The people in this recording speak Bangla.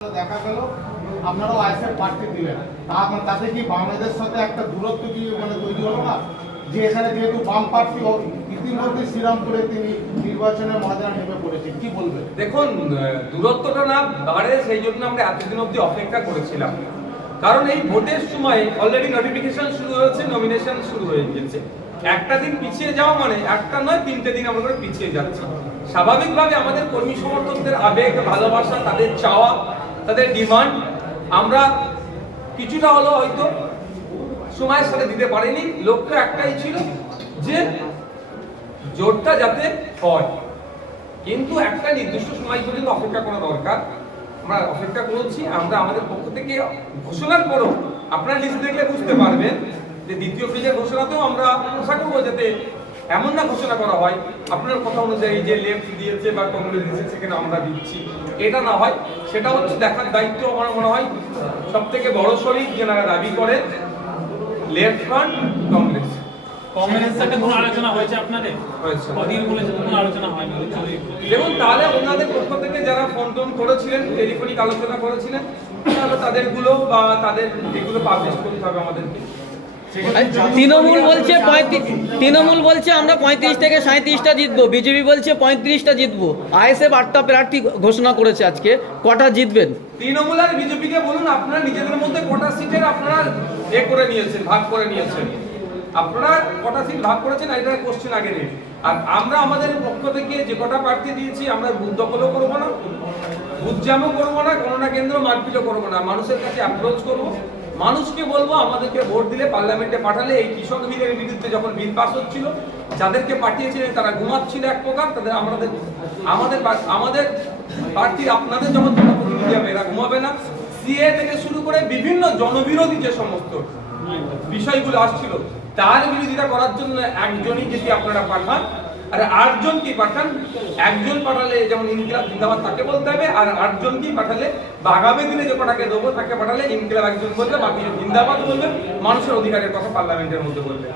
দেখা গেল আপনারাও আইএসএফ প্রার্থী দিলেন, তাতে কি বাংলাদেশের সাথে একটা দূরত্ব কি তৈরি হলো না? যে এখানে যেহেতু বাম প্রার্থী ইতিমধ্যে শ্রীরামপুরে তিনি নির্বাচনে ময়দানে নেমে পড়েছেন, কি বলবেন? দেখুন, দূরত্বটা না বাড়ে সেই জন্য আমরা এতদিন অবধি অপেক্ষা করেছিলাম। কারণ এই ভোটের সময় অলরেডি নোটিফিকেশন শুরু হয়েছে, নমিনেশন শুরু হয়ে গেছে। একটা দিন পিছিয়ে যাওয়া মানে একটা নয়, 3টে দিন আমরা পিছিয়ে যাচ্ছি। স্বাভাবিকভাবে আমাদের কর্মী সমর্থকদের আবেগ, ভালোবাসা, তাদের চাওয়া, তাদের ডিমান্ড আমরা কিছুটা হলো হয়তো সময়ের সাথে দিতে পারিনি। লক্ষ্য একটাই ছিল যে জোটটা যাতে হয়, কিন্তু একটা নির্দিষ্ট সময় পর্যন্ত অপেক্ষা করা দরকার। আমরা অপেক্ষা করছি। আমরা আমাদের পক্ষ থেকে ঘোষণার পরও আপনারা লিস্ট দেখলে বুঝতে পারবেন যে দ্বিতীয় ফেজের ঘোষণাতেও আমরা আশা করবো যাতে এমন না ঘোষণা করা হয় আপনার কথা অনুযায়ী যে লেফট দিয়েছে বা কংগ্রেস দিয়েছে সেখানে আমরা দিচ্ছি, এটা না হয়। সেটা হচ্ছে দেখার দায়িত্ব আমার মনে হয় সব থেকে বড় শরিক যেনারা দাবি করে লেফট ফ্রন্ট কংগ্রেস। কংগ্রেসের সাথে কোনো আলোচনা হয়েছে আপনাদের? হয়েছে। কদিন বলেছে কোনো আলোচনা হয়নি? দেখুন, তাহলে ওনাদের পক্ষ থেকে যারা ফোন টোন করেছিলেন, টেলিফোনিক আলোচনা করেছিলেন, তাহলে তাদেরগুলো বা তাদের এগুলো পাবলিশ করতে হবে আমাদেরকে। তৃণমূল বলছে আমরা 35 থেকে 37টা জিতবো, বিজেপি বলছে 35টা জিতবো, আইএসএফ 8টা প্রার্থী ঘোষণা করেছে আজকে, কটা জিতবেন? তৃণমূল আর বিজেপিকে বলুন আপনারা নিজেদের মধ্যে কটা সিটের আপনারা করে নিয়েছেন, ভাগ করে নিয়েছেন। আপনারা কটা সিট ভাগ করেছেন এটার কোশ্চেন আগে নেই। আর আমরা আমাদের পক্ষ থেকে যে কটা প্রার্থী দিয়েছি আমরা বুথ দখলও করবো না, বুথ জ্যামও করবো না, গণনা কেন্দ্র মারপিটও করবো না, মানুষের কাছে অ্যাপ্রোচ করবো। মানুষকে বলবো আমাদেরকে ভোট দিলে, পার্লামেন্টে পাঠালে। এই কৃষক বিলের বিরুদ্ধে যখন বিল পাস হচ্ছিল, যাদেরকে পাঠিয়েছিলেন তারা ঘুমাচ্ছিল এক প্রকার, তাদের আমাদের প্রার্থী আপনাদের যখন জনপ্রতিনিধি হবে এরা ঘুমাবে না। সিএ থেকে শুরু করে বিভিন্ন জনবিরোধী যে সমস্ত বিষয়গুলো আসছিল তার বিরোধিতা করার জন্য একজনই যদি আপনারা পাঠান, আর 8জন কি পাঠান, একজন পাঠালে যেমন ইনকিলাব জিন্দাবাদ তাকে বলতে হবে, আর 8জন কি পাঠালে বা আগামী দিনে যে কটাকে দেবো তাকে পাঠালে ইনকিলাব একজন বলবে, বাকি জিন্দাবাদ বলবেন, মানুষের অধিকারের কথা পার্লামেন্টের মধ্যে বলবে।